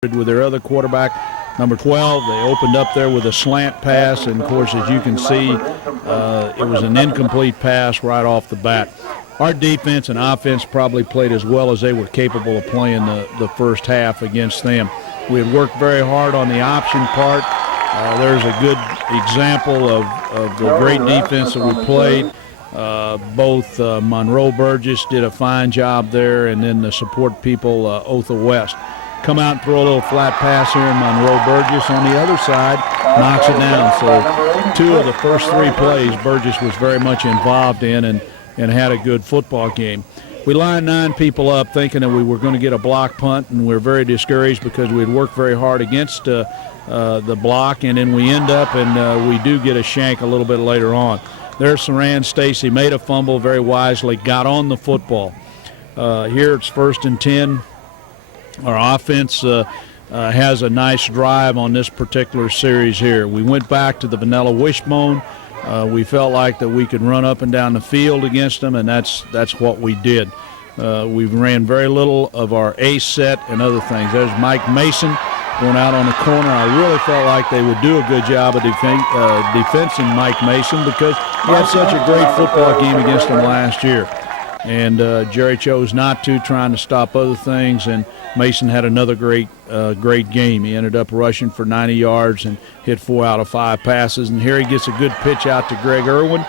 with their other quarterback, number 12. They opened up there with a slant pass, and, of course, as you can see, it was an incomplete pass right off the bat. Our defense and offense probably played as well as they were capable of playing the first half against them. We had worked very hard on the option part. There's a good example of the great defense that we played. Both Monroe Burgess did a fine job there, and then the support people, Otha West. Come out and throw a little flat pass here, and Monroe Burgess on the other side knocks it down. So 2 of the first 3 plays Burgess was very much involved in and had a good football game. We lined 9 people up thinking that we were going to get a block punt, and we were very discouraged because we had worked very hard against the block, and then we end up and we do get a shank a little bit later on. There's Saran Stacy, made a fumble very wisely, got on the football. Here it's 1st and 10. Our offense has a nice drive on this particular series here. We went back to the vanilla wishbone. We felt like that we could run up and down the field against them, and that's what we did. We ran very little of our ace set and other things. There's Mike Mason going out on the corner. I really felt like they would do a good job of defensing Mike Mason because he had such a great football game against them last year. And Jerry chose not to, trying to stop other things, and Mason had another great game. He ended up rushing for 90 yards and hit 4 out of 5 passes. And here he gets a good pitch out to Greg Irwin.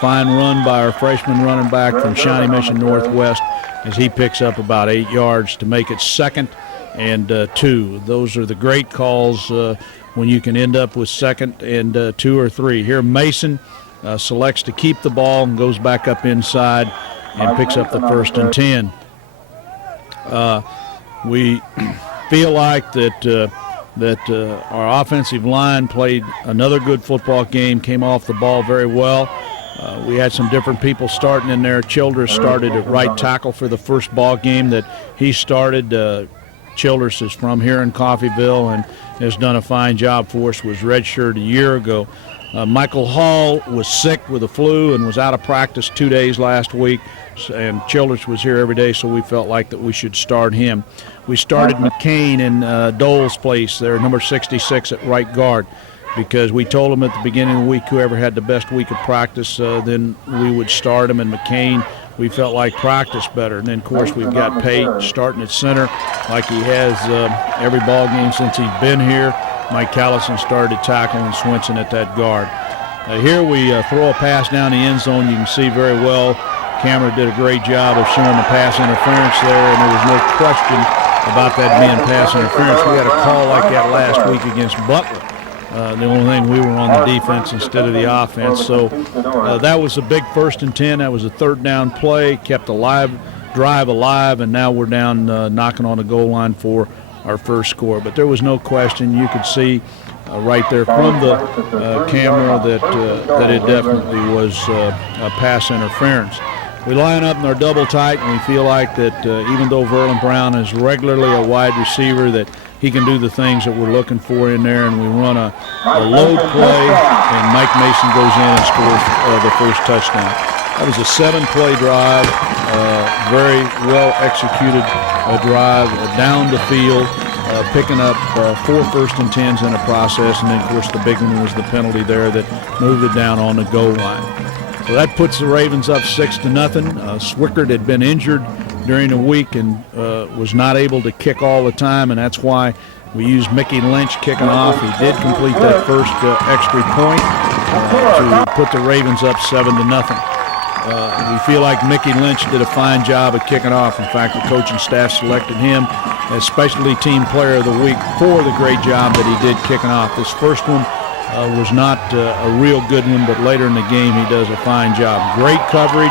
Fine run by our freshman running back from Shawnee Mission Northwest as he picks up about 8 yards to make it 2nd and 2. Those are the great calls when you can end up with 2nd and 2 or 3. Here Mason selects to keep the ball and goes back up inside and picks up the 1st and 10. We feel like that our offensive line played another good football game, came off the ball very well. We had some different people starting in there. Childress started at right tackle for the first ball game that he started. Childress is from here in Coffeyville and has done a fine job for us, was redshirted a year ago. Michael Hall was sick with the flu and was out of practice 2 days last week, and Childress was here every day, so we felt like that we should start him. We started McCain in Dole's place there, number 66 at right guard, because we told him at the beginning of the week whoever had the best week of practice, then we would start him, and McCain, we felt like practiced better. And then, of course, we've got Pate starting at center like he has every ball game since he's been here. Mike Callison started at tackle and Swenson at that guard. Here we throw a pass down the end zone. You can see very well Camera did a great job of showing the pass interference there, and there was no question about that being pass interference. We had a call like that last week against Butler. The only thing, we were on the defense instead of the offense. So that was a big 1st and 10. That was a 3rd down play, kept the drive alive, and now we're down knocking on the goal line for our first score. But there was no question. You could see right there from the camera that it definitely was a pass interference. We line up in our double tight, and we feel like that even though Verlin Brown is regularly a wide receiver, that he can do the things that we're looking for in there, and we run a load play, and Mike Mason goes in and scores the first touchdown. That was a 7-play drive, very well executed drive down the field, picking up 4 1st and 10s in the process, and then, of course, the big one was the penalty there that moved it down on the goal line. So that puts the Ravens up 6-0. Swickard had been injured during the week and was not able to kick all the time, and that's why we used Mickey Lynch kicking off. He did complete that first extra point to put the Ravens up 7-0. We feel like Mickey Lynch did a fine job of kicking off. In fact, the coaching staff selected him as Specialty Team Player of the Week for the great job that he did kicking off. This first one was not a real good one, but later in the game he does a fine job. Great coverage.